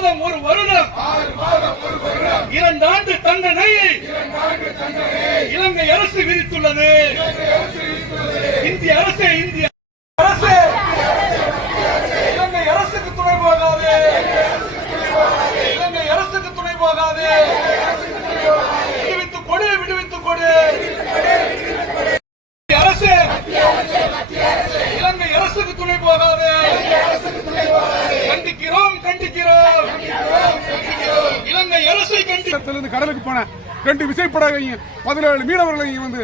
மாதம் ஒரு வருடம். இரண்டு ஆண்டு தண்டனை. இலங்கை அரசு விதித்துள்ளது. இந்திய அரசு இந்திய. அரசை கடலுக்கு போன ரெண்டு விசைப்படகையும் பதினேழு மீனவர்களையும் வந்து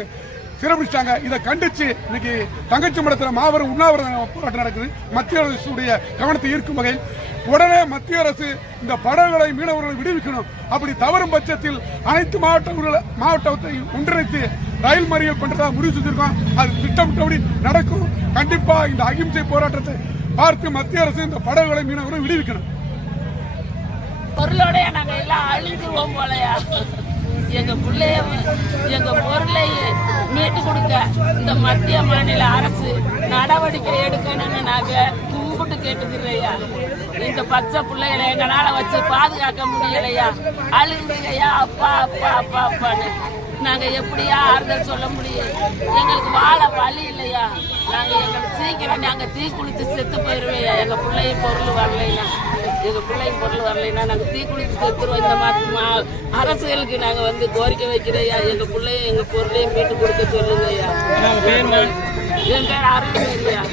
சிறப்பிடிச்சாங்க இதை கண்டிச்சு இன்னைக்கு தங்கச்சி மடத்தில் மாபெரும் உண்ணாவிரத போராட்டம் நடக்குது. மத்திய அரசுடைய கவனத்தை ஈர்க்கும் வகையில் உடனே மத்திய அரசு இந்த படகுகளை மீனவர்களை விடுவிக்கணும். அப்படி தவறும் பட்சத்தில் அனைத்து மாவட்ட மாவட்டத்தை ஒன்றிணைத்து ரயில் மறியல் பண்றதா முடிவு செஞ்சிருக்கோம். அது திட்டமிட்டபடி நடக்கும். கண்டிப்பா இந்த அகிம்சை போராட்டத்தை பார்த்து மத்திய அரசு இந்த படகுகளை மீனவர்களை விடுவிக்கணும். பொருளோடய நாங்கள் எல்லாம் அழிஞ்சுவோம் போலையா? எங்க பிள்ளைய எங்க பொருளை மீட்டு கொடுக்க இந்த மத்திய மாநில அரசு நடவடிக்கை எடுக்கணும்னு நாங்க கும்பிட்டு கேட்டுக்கிறையா? இந்த பச்சை பிள்ளைகளை எங்களால வச்சு பாதுகாக்க முடியலையா? அழுகுதுங்கய்யா அப்பா அப்பா அப்பா அப்பான்னு. நாங்க எப்படியா ஆறுதல் சொல்ல முடியும்? எங்களுக்கு வாழ வழி இல்லையா? நாங்க எங்களுக்கு சீக்கிரம் நாங்க தீ குளித்து செத்து போயிருவையா? எங்க பிள்ளையும் பொருள் வரலையா? எங்க பிள்ளைங்க பொருள் வரலைன்னா நாங்க தீ குளித்து செத்துருவோம். இந்த மாதிரி அரசுகளுக்கு நாங்க வந்து கோரிக்கை வைக்கிறையா எங்க பிள்ளையும் எங்க பொருளையும் மீட்டு கொடுக்க சொல்லுங்கய்யா என் பேர் அருள்மேரியா